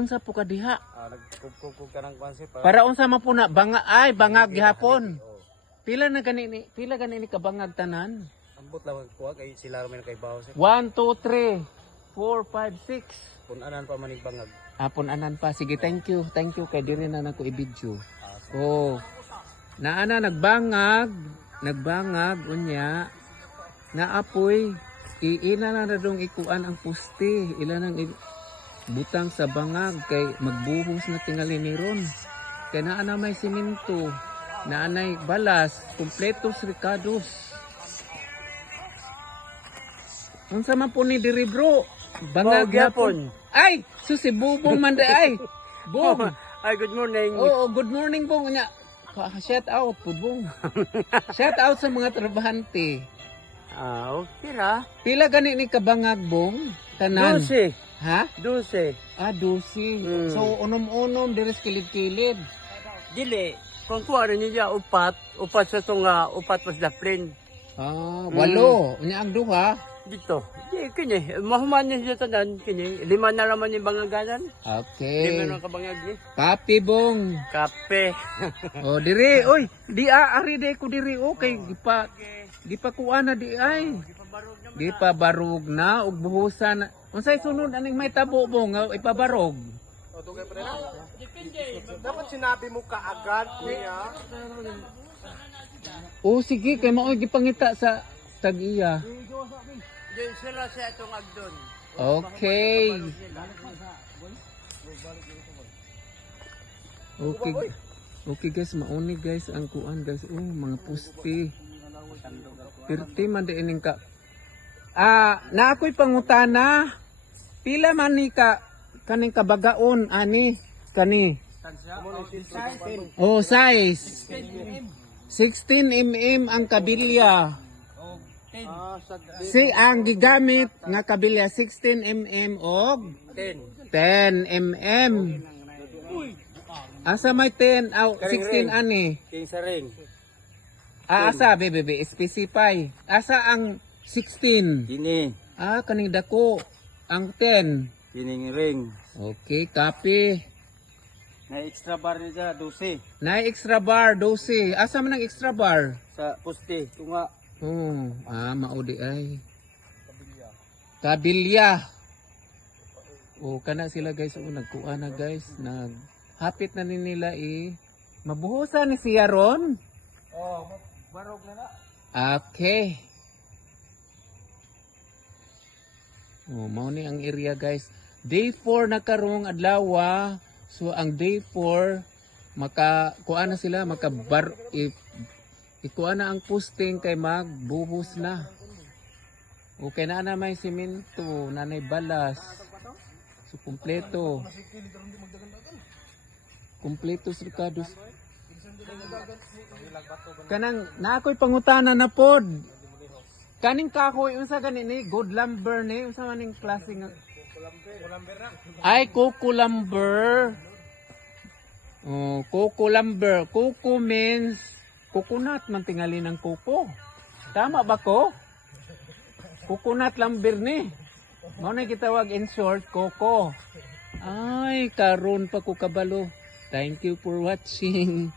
unsa po ka diha? Nagkukukug ka ng kwanse Para unsa man po na bangag gihapon. Pila gani ni kabangag tanan? ambot lang magkuha kay sila ramen kay bawo sir. 1 2 3 4 5 6. Punanan pa manig bangag. Anan pa. Sige, thank you kay diri na nako i-video. Oh. Naana nagbangag unya. Naapoy iila na dong ikuan ang puste. Ila nang butang sa bangag kay magbuhos na tingali ni ron. Kay naana may simento, naanay balas, kompletos ricados. Unsa man po ni diri bro? Bangag yapon. Ay, susi bubong man ay. Bong. Ay, good morning. Oo, good morning bong nya. Shout out po bong. Shout out sa mga trabahante. Okay ra. Pila gani ni kabangag bong? Tanan. 12. Ha? 12. 12. So unom-unom diri sa kilid-kilid. Dili, kung kuha rin niya upat sa tunga, upat pas daplin. 8. Unya ang duha. Dito. Di, kini, mahuman niya siya tanan, kini. 5 na naman yung bangaganan. 5 Okay. na kabangag ni. Kape bong. Kape. Oh, diri, oy, di ari de ko diri okay, di pa kuha na di ay. Di pa barug na ug buhusan. Unsay sunod aning may tabo bong ipabarog? Dapat sinabi mo kaagad niya. Oh, sige kay mao gipangita sa tag-iya. Diyan sila sa itong agdon. Okay. Okay. Okay guys, mauni guys ang kuan guys. Oh, mga puste. Pirti man di ining ka. Na ako'y pangutana. Pila man ni ka kaning kabagaon ani kani. Oh, size. 16 mm ang kabilya. Si ang gigamit nga kabilya 16 mm og 10 mm. Asa may 10 16 ani? King sa ring. Asa bebe specify. Asa ang 16? Kini. Kaning dako. Ang 10. Kining ring. Okay, copy. Na extra bar niya 12. Na extra bar 12. Asa man ang extra bar? Sa poste. Tunga. Maudi ay. Kabilya. Kana sila guys. Nagkuha na guys. Hapit na nila mabuhusan ni siya ron. Barog na na. Okay. Mao ni ang area guys. Day 4 na karong adlaw. So ang day 4 kuha na sila ikuha na ang posting kay magbuhos na. Okay na may simento, nanay balas. So kompleto. Kompleto ricados. Kanang ako'y pangutana na pod. Kaning kahoy unsa gani ni good lumber ni unsa maning klase nga? Ay coco lumber. Coco lumber. Coco means coconut man tingali ng coco. Tama ba ko? Coconut lumber ni. Mao na gitawag in short coco. Ay karon pa ko kabalo. Thank you for watching.